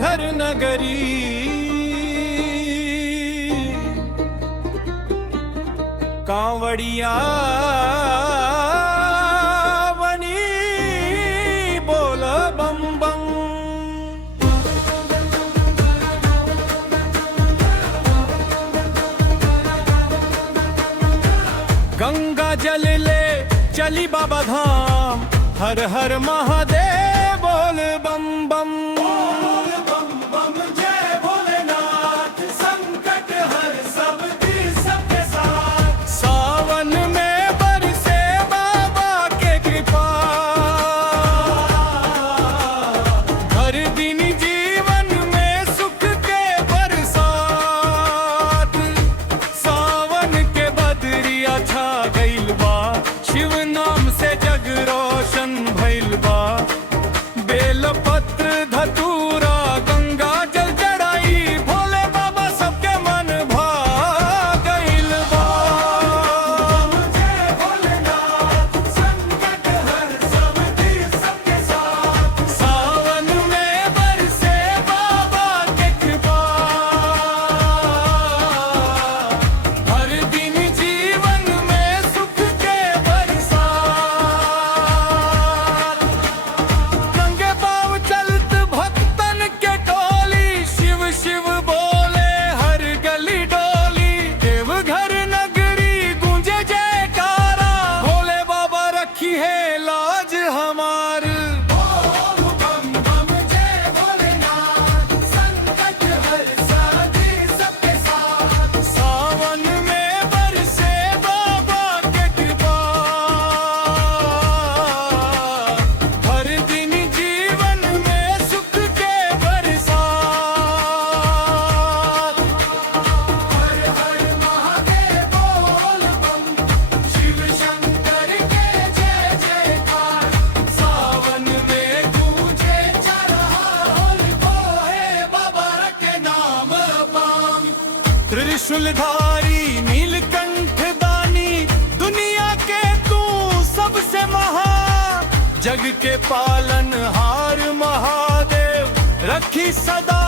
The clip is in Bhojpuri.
देवघर नगरी, कांवड़िया बनी बोल बम बम। गंगा जल ले चली बाबा धाम, हर हर महादेव बोल बम बम। बेलपत्र धतूरा गंगा जल चढ़ाई, भोले बाबा सबके मन भा गइल बा। जय भोलेनाथ संकट हर सब तीर सबके साथ, सावन में बरसे बाबा के कृपा, हर दिन जीवन में सुख के बरसात। शिव बोले हर गली डोली, देवघर नगरी गूंजे जयकारा, भोले बाबा रखी है लाज हमार। बम बम जय भोलेनाथ संकट हर साथी सबके साथ, सावन में बरसे बाबा के कृपा, हर दिन जीवन में सुख के बरसात। त्रिशूलधारी नीलकंठ दानी, दुनिया के तू सबसे महा, जग के पालनहार महादेव रखी सदा